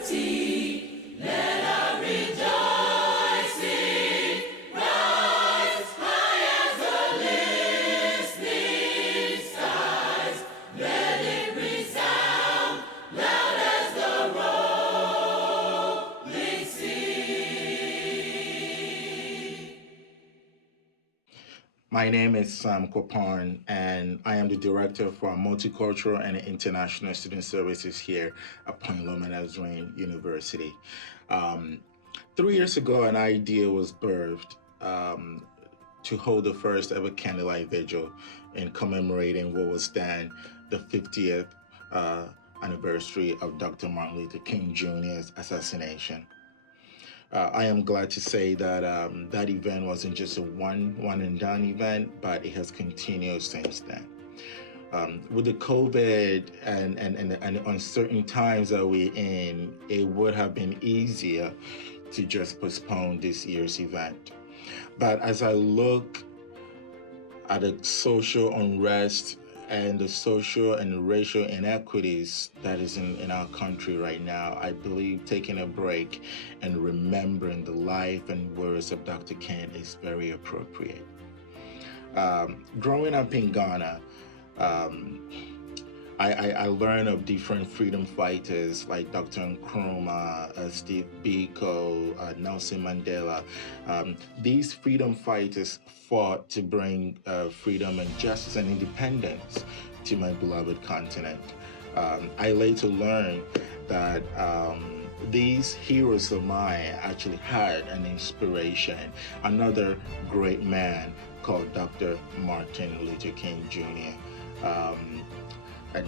liberty, let our rejoicing rise high as the listening skies. Let it resound loud as the rolling sea. My name is Sam Koparn, and I am the Director for Multicultural and International Student Services here at Point Loma Nazarene University. Um, 3 years ago, an idea was birthed to hold the first ever candlelight vigil in commemorating what was then the 50th uh, anniversary of Dr. Martin Luther King Jr.'s assassination. I am glad to say that that event wasn't just a one and done event, but it has continued since then. With the COVID and uncertain times that we're in, it would have been easier to just postpone this year's event. But as I look at the social unrest and the social and racial inequities that is in our country right now, I believe taking a break and remembering the life and words of Dr. King is very appropriate. Growing up in Ghana, um, I learned of different freedom fighters like Dr. Nkrumah, Steve Biko, Nelson Mandela. These freedom fighters fought to bring freedom and justice and independence to my beloved continent. I later learned that these heroes of mine actually had an inspiration, another great man called Dr. Martin Luther King Jr. And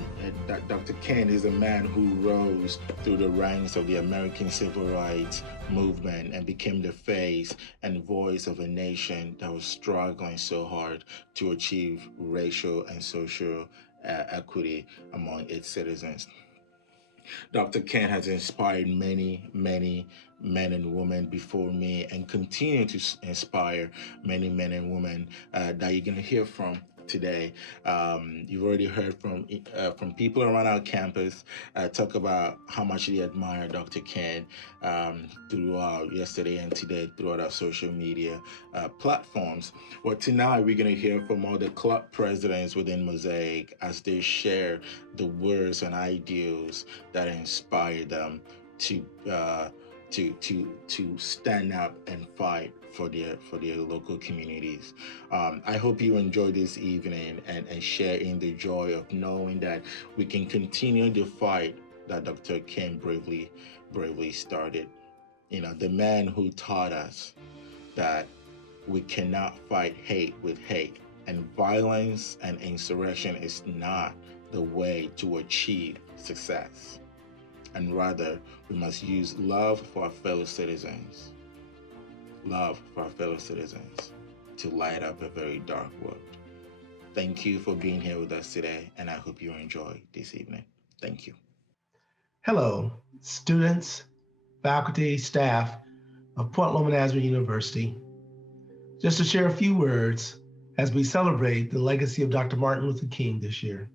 Dr. King is a man who rose through the ranks of the American Civil Rights Movement and became the face and voice of a nation that was struggling so hard to achieve racial and social equity among its citizens. Dr. King has inspired many men and women before me and continue to inspire many men and women that you're going to hear from today. You've already heard from people around our campus talk about how much they admire Dr. King throughout yesterday and today throughout our social media platforms. Well, tonight we're going to hear from all the club presidents within Mosaic as they share the words and ideals that inspire them to stand up and fight for their local communities. I hope you enjoy this evening and share in the joy of knowing that we can continue the fight that Dr. King bravely started. You know, the man who taught us that we cannot fight hate with hate, and violence and insurrection is not the way to achieve success. And rather, we must use love for our fellow citizens, to light up a very dark world. Thank you for being here with us today, and I hope you enjoy this evening. Thank you. Hello, students, faculty, staff of Point Loma Nazarene University. Just to share a few words as we celebrate the legacy of Dr. Martin Luther King this year.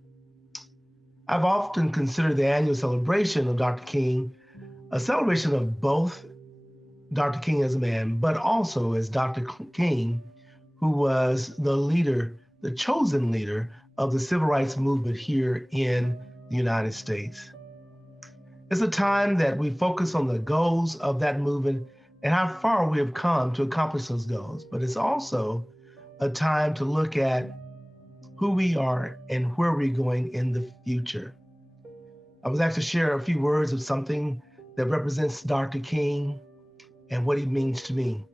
I've often considered the annual celebration of Dr. King a celebration of both Dr. King as a man, but also as Dr. King, who was the leader, the chosen leader of the civil rights movement here in the United States. It's a time that we focus on the goals of that movement and how far we have come to accomplish those goals, but it's also a time to look at who we are and where we're going in the future. I was asked to share a few words of something that represents Dr. King and what he means to me.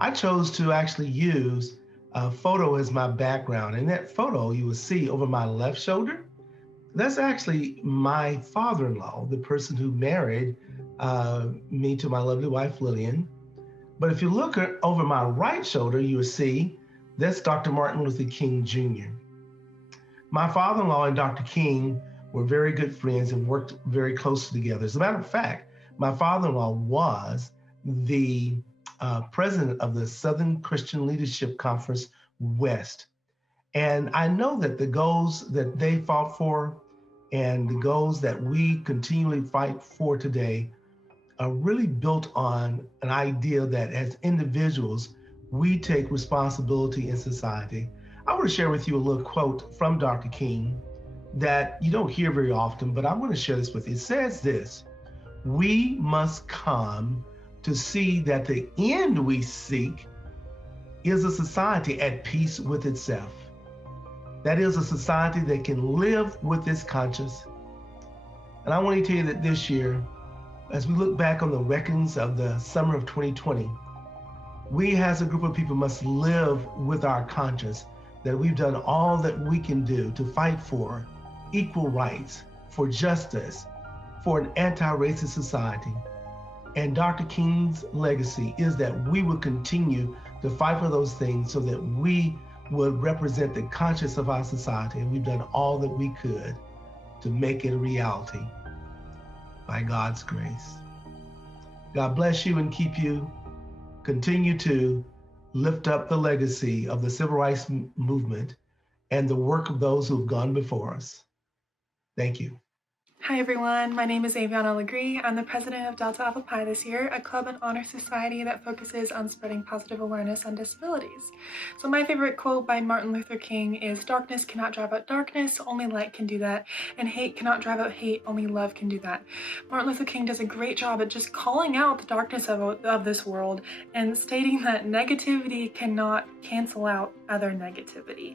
I chose to actually use a photo as my background. In that photo, you will see over my left shoulder, that's actually my father-in-law, the person who married me to my lovely wife, Lillian. But if you look over my right shoulder, you will see that's Dr. Martin Luther King Jr. My father-in-law and Dr. King were very good friends and worked very closely together. As a matter of fact, my father-in-law was the president of the Southern Christian Leadership Conference West. And I know that the goals that they fought for And the goals that we continually fight for today are really built on an idea that as individuals, we take responsibility in society. I want to share with you a little quote from Dr. King that you don't hear very often, but I'm going to share this with you. It says this: we must come to see that the end we seek is a society at peace with itself. That is a society that can live with its conscience. And I want to tell you that this year, as we look back on the reckonings of the summer of 2020, we as a group of people must live with our conscience that we've done all that we can do to fight for equal rights, for justice, for an anti-racist society. And Dr. King's legacy is that we will continue to fight for those things so that we would represent the conscience of our society. And we've done all that we could to make it a reality by God's grace. God bless you and keep you. Continue to lift up the legacy of the civil rights movement and the work of those who have gone before us. Thank you. Hi everyone, my name is Aviana Legree. I'm the president of Delta Alpha Pi this year, a club and honor society that focuses on spreading positive awareness on disabilities. So my favorite quote by Martin Luther King is, "Darkness cannot drive out darkness, only light can do that, and hate cannot drive out hate, only love can do that." Martin Luther King does a great job at just calling out the darkness of this world and stating that negativity cannot cancel out other negativity.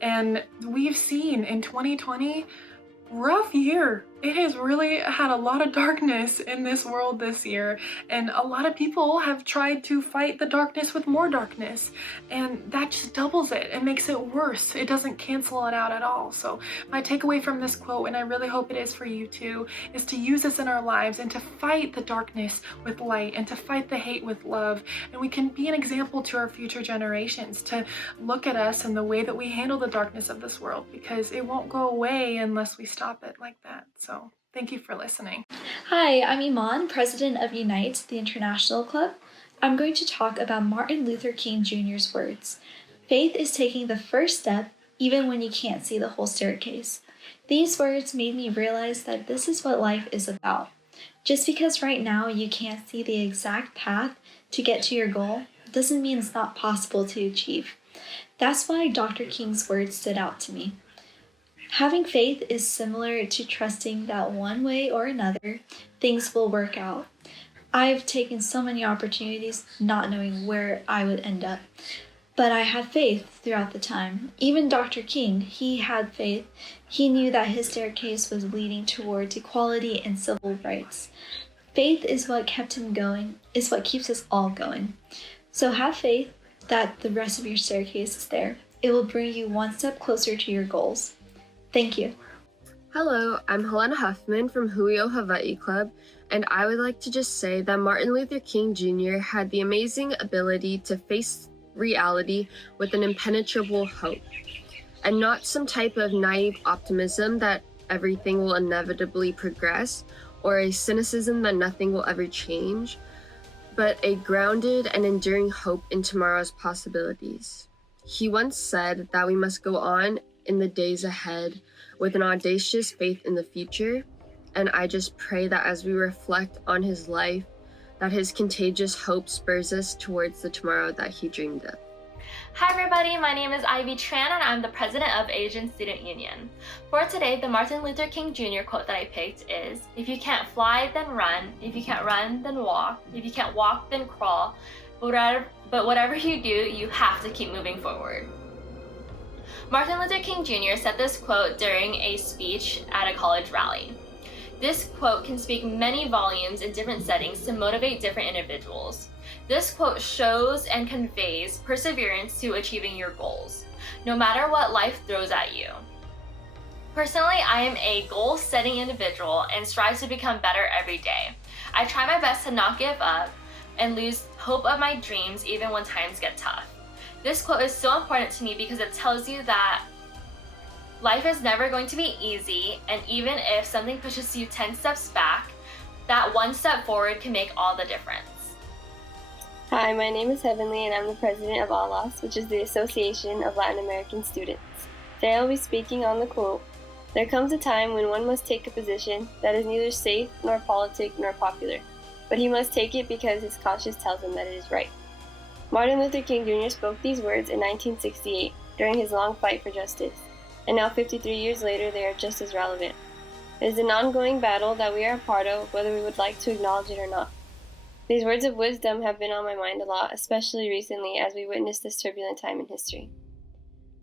And we've seen in 2020, rough year. It has really had a lot of darkness in this world this year, and a lot of people have tried to fight the darkness with more darkness, and that just doubles it and makes it worse. It doesn't cancel it out at all. So my takeaway from this quote, and I really hope it is for you too, is to use this in our lives and to fight the darkness with light and to fight the hate with love. And we can be an example to our future generations to look at us and the way that we handle the darkness of this world, because it won't go away unless we stop it like that. So thank you for listening. Hi, I'm Iman, president of Unite, the international club. I'm going to talk about Martin Luther King Jr.'s words. Faith is taking the first step even when you can't see the whole staircase. These words made me realize that this is what life is about. Just because right now you can't see the exact path to get to your goal doesn't mean it's not possible to achieve. That's why Dr. King's words stood out to me. Having faith is similar to trusting that one way or another, things will work out. I've taken so many opportunities not knowing where I would end up, but I had faith throughout the time. Even Dr. King, he had faith. He knew that his staircase was leading towards equality and civil rights. Faith is what kept him going, is what keeps us all going. So have faith that the rest of your staircase is there. It will bring you one step closer to your goals. Thank you. Hello, I'm Helena Huffman from Huio Hawaii Club, and I would like to just say that Martin Luther King Jr. had the amazing ability to face reality with an impenetrable hope, and not some type of naive optimism that everything will inevitably progress, or a cynicism that nothing will ever change, but a grounded and enduring hope in tomorrow's possibilities. He once said that we must go on in the days ahead with an audacious faith in the future, and I just pray that as we reflect on his life, that his contagious hope spurs us towards the tomorrow that he dreamed of. Hi everybody, my name is Ivy Tran and I'm the president of Asian Student Union. For today, the Martin Luther King Jr. quote that I picked is, "If you can't fly, then run. If you can't run, then walk. If you can't walk, then crawl. But whatever you do, you have to keep moving forward." Martin Luther King Jr. said this quote during a speech at a college rally. This quote can speak many volumes in different settings to motivate different individuals. This quote shows and conveys perseverance to achieving your goals, no matter what life throws at you. Personally, I am a goal-setting individual and strive to become better every day. I try my best to not give up and lose hope of my dreams even when times get tough. This quote is so important to me because it tells you that life is never going to be easy, and even if something pushes you 10 steps back, that one step forward can make all the difference. Hi, my name is Heavenly and I'm the president of ALAS, which is the Association of Latin American Students. Today I'll be speaking on the quote, There comes a time when one must take a position that is neither safe nor politic nor popular, but he must take it because his conscience tells him that it is right. Martin Luther King Jr. spoke these words in 1968 during his long fight for justice, and now 53 years later they are just as relevant. It is an ongoing battle that we are a part of, whether we would like to acknowledge it or not. These words of wisdom have been on my mind a lot, especially recently as we witness this turbulent time in history.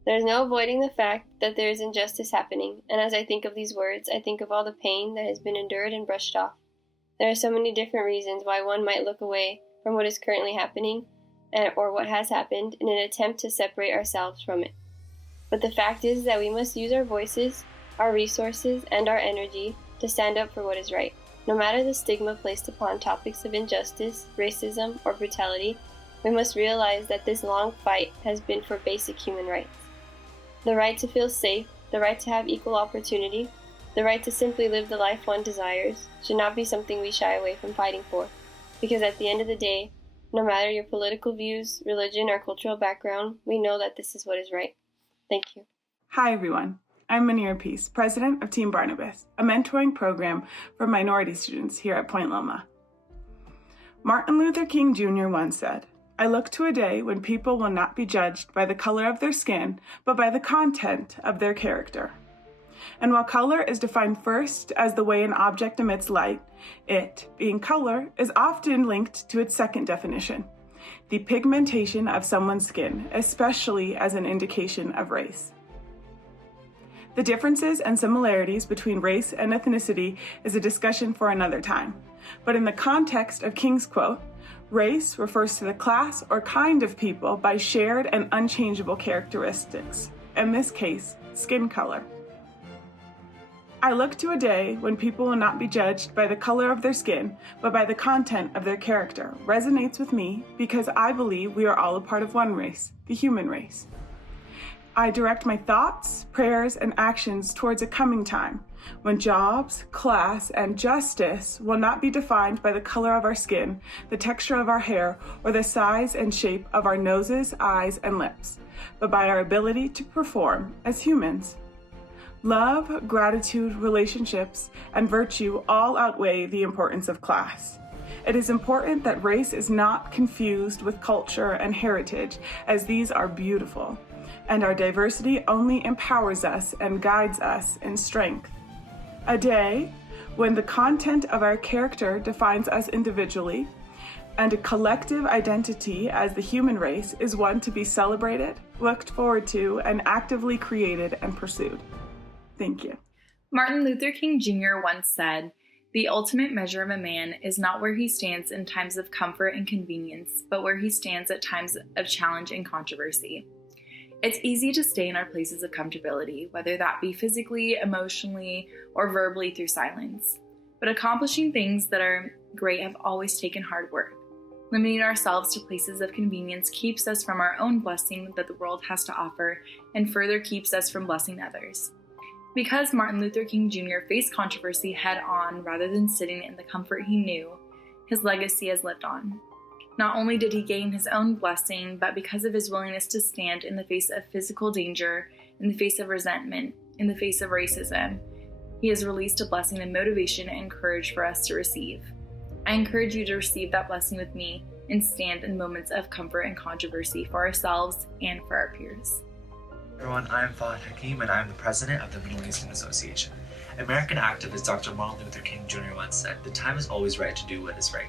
There is no avoiding the fact that there is injustice happening, and as I think of these words, I think of all the pain that has been endured and brushed off. There are so many different reasons why one might look away from what is currently happening, or what has happened, in an attempt to separate ourselves from it. But the fact is that we must use our voices, our resources, and our energy to stand up for what is right. No matter the stigma placed upon topics of injustice, racism, or brutality, we must realize that this long fight has been for basic human rights. The right to feel safe, the right to have equal opportunity, the right to simply live the life one desires should not be something we shy away from fighting for, because at the end of the day, no matter your political views, religion, or cultural background, we know that this is what is right. Thank you. Hi everyone, I'm Manira Peace, President of Team Barnabas, a mentoring program for minority students here at Point Loma. Martin Luther King Jr. once said, "I look to a day when people will not be judged by the color of their skin, but by the content of their character." And while color is defined first as the way an object emits light, it, being color, is often linked to its second definition, the pigmentation of someone's skin, especially as an indication of race. The differences and similarities between race and ethnicity is a discussion for another time. But in the context of King's quote, race refers to the class or kind of people by shared and unchangeable characteristics, in this case, skin color. I look to a day when people will not be judged by the color of their skin, but by the content of their character resonates with me because I believe we are all a part of one race, the human race. I direct my thoughts, prayers, and actions towards a coming time when jobs, class, and justice will not be defined by the color of our skin, the texture of our hair, or the size and shape of our noses, eyes, and lips, but by our ability to perform as humans. Love, gratitude, relationships, and virtue all outweigh the importance of class. It is important that race is not confused with culture and heritage, as these are beautiful, and our diversity only empowers us and guides us in strength. A day when the content of our character defines us individually, and a collective identity as the human race is one to be celebrated, looked forward to, and actively created and pursued. Thank you. Martin Luther King Jr. once said, "The ultimate measure of a man is not where he stands in times of comfort and convenience, but where he stands at times of challenge and controversy." It's easy to stay in our places of comfortability, whether that be physically, emotionally, or verbally through silence. But accomplishing things that are great have always taken hard work. Limiting ourselves to places of convenience keeps us from our own blessing that the world has to offer and further keeps us from blessing others. Because Martin Luther King Jr. faced controversy head-on rather than sitting in the comfort he knew, his legacy has lived on. Not only did he gain his own blessing, but because of his willingness to stand in the face of physical danger, in the face of resentment, in the face of racism, he has released a blessing of motivation and courage for us to receive. I encourage you to receive that blessing with me and stand in moments of comfort and controversy for ourselves and for our peers. Everyone, I'm Fahad Hakim and I'm the president of the Middle Eastern Association. American activist Dr. Martin Luther King Jr. once said, "The time is always right to do what is right."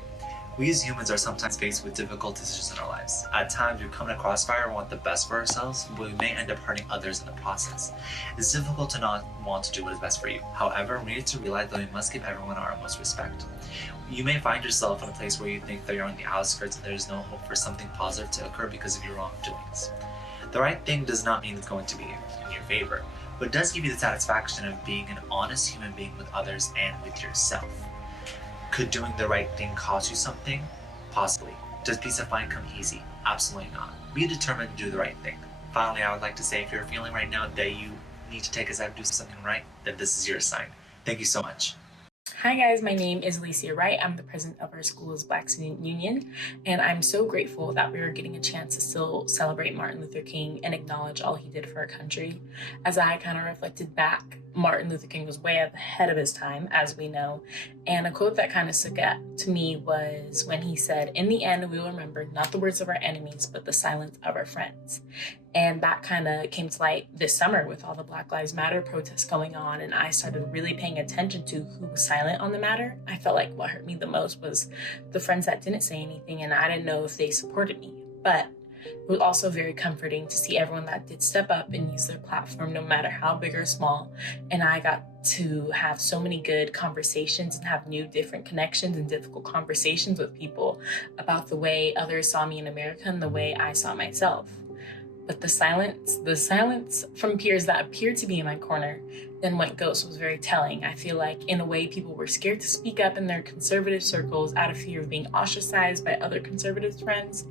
We as humans are sometimes faced with difficult decisions in our lives. At times we come to crossfire and want the best for ourselves, but we may end up hurting others in the process. It's difficult to not want to do what is best for you. However, we need to realize that we must give everyone our utmost respect. You may find yourself in a place where you think that you're on the outskirts and there is no hope for something positive to occur because of your wrongdoings. The right thing does not mean it's going to be in your favor, but it does give you the satisfaction of being an honest human being with others and with yourself. Could doing the right thing cost you something? Possibly. Does peace of mind come easy? Absolutely not. Be determined to do the right thing. Finally, I would like to say if you're feeling right now that you need to take a step to do something right, then this is your sign. Thank you so much. Hi guys, my name is Alicia Wright. I'm the president of our school's Black Student Union, and I'm so grateful that we are getting a chance to still celebrate Martin Luther King and acknowledge all he did for our country. As I kind of reflected back Martin Luther King was way ahead of his time, as we know. And a quote that kind of stuck out to me was when he said, "In the end, we will remember not the words of our enemies, but the silence of our friends." And that kind of came to light this summer with all the Black Lives Matter protests going on. And I started really paying attention to who was silent on the matter. I felt like what hurt me the most was the friends that didn't say anything, and I didn't know if they supported me. But it was also very comforting to see everyone that did step up and use their platform, no matter how big or small. And I got to have so many good conversations and have new different connections and difficult conversations with people about the way others saw me in America and the way I saw myself. But the silence from peers that appeared to be in my corner then went ghost was very telling. I feel like in a way people were scared to speak up in their conservative circles out of fear of being ostracized by other conservative friends.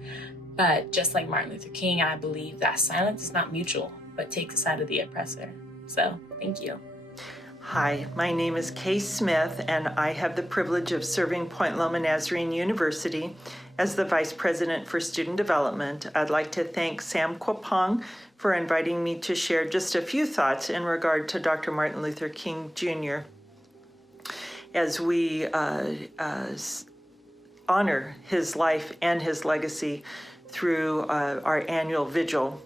But just like Martin Luther King, I believe that silence is not mutual, but takes the side of the oppressor. So, thank you. Hi, my name is Kay Smith, and I have the privilege of serving Point Loma Nazarene University as the Vice President for Student Development. I'd like to thank Sam Kwapong for inviting me to share just a few thoughts in regard to Dr. Martin Luther King Jr. as we honor his life and his legacy through our annual vigil.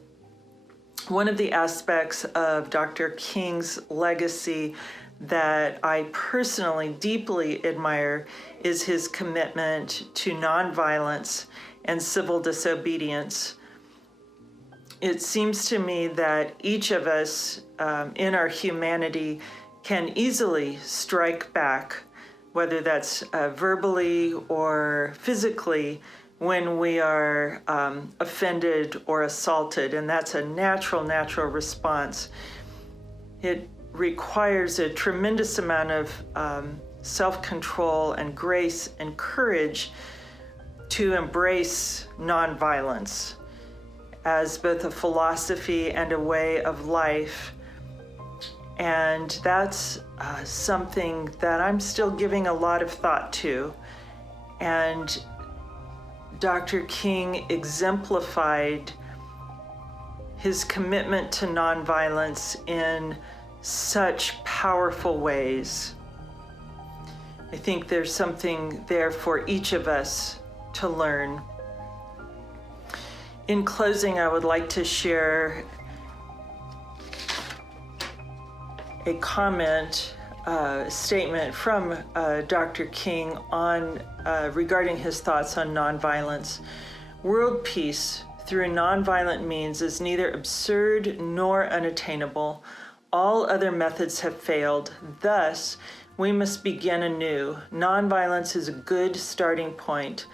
One of the aspects of Dr. King's legacy that I personally deeply admire is his commitment to nonviolence and civil disobedience. It seems to me that each of us in our humanity can easily strike back, whether that's verbally or physically, when we are offended or assaulted, and that's a natural response. It requires a tremendous amount of self-control and grace and courage to embrace nonviolence as both a philosophy and a way of life. And that's something that I'm still giving a lot of thought to. And Dr. King exemplified his commitment to nonviolence in such powerful ways. I think there's something there for each of us to learn. In closing, I would like to share a comment, statement from Dr. King on regarding his thoughts on nonviolence. World peace through nonviolent means is neither absurd nor unattainable. All other methods have failed. Thus, we must begin anew. Nonviolence is a good starting point.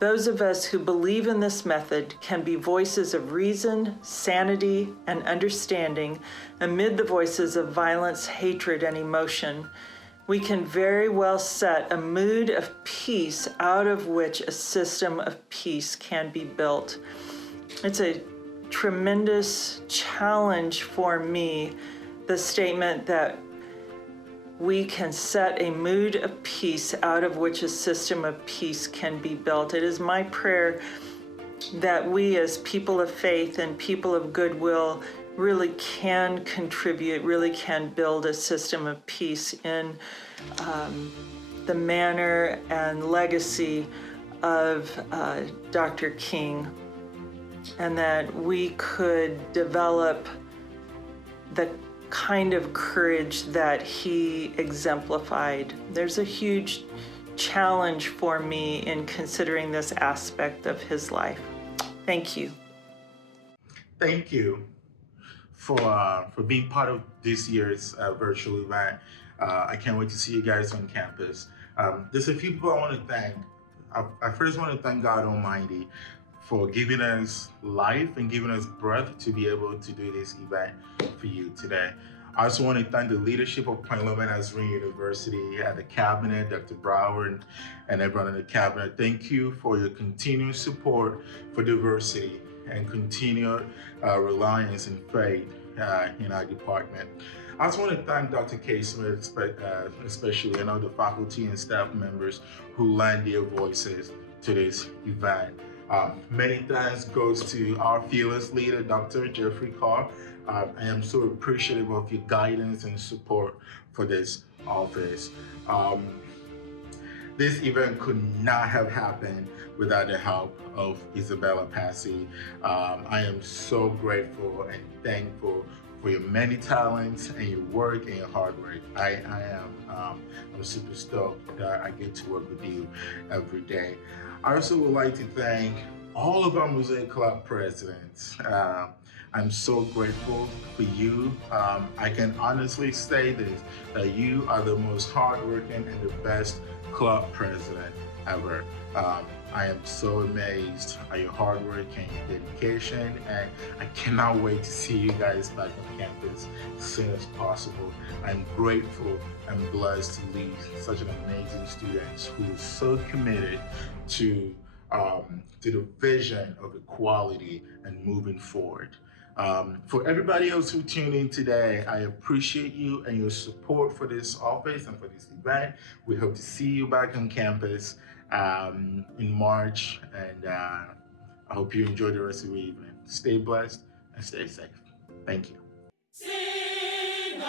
Those of us who believe in this method can be voices of reason, sanity, and understanding amid the voices of violence, hatred, and emotion. We can very well set a mood of peace out of which a system of peace can be built. It's a tremendous challenge for me, the statement that we can set a mood of peace out of which a system of peace can be built. It is my prayer that we as people of faith and people of goodwill really can contribute, really can build a system of peace in the manner and legacy of Dr. King, and that we could develop the kind of courage that he exemplified. There's a huge challenge for me in considering this aspect of his life. Thank you. Thank you for being part of this year's virtual event. I can't wait to see you guys on campus. There's a few people I want to thank. I first want to thank God Almighty for giving us life and giving us breath to be able to do this event for you today. I also want to thank the leadership of Point Loma Nazarene University and the cabinet, Dr. Brower and everyone in the cabinet. Thank you for your continued support for diversity and continued reliance and faith in our department. I also want to thank Dr. Kay Smith, especially, and all the faculty and staff members who lend their voices to this event. Many thanks goes to our fearless leader, Dr. Jeffrey Carr, I am so appreciative of your guidance and support for this office. This event could not have happened without the help of Isabella Passy. I am so grateful and thankful for your many talents and your work and your hard work. I'm super stoked that I get to work with you every day. I also would like to thank all of our Mosaic Club presidents. I'm so grateful for you. I can honestly say this, that you are the most hardworking and the best club president ever. I am so amazed at your hard work and your dedication, and I cannot wait to see you guys back on campus as soon as possible. I'm grateful and blessed to lead such an amazing students who is so committed to the vision of equality and moving forward. For everybody else who tuned in today, I appreciate you and your support for this office and for this event. We hope to see you back on campus in March, and I hope you enjoy the rest of the evening. Stay blessed and stay safe. Thank you. Sing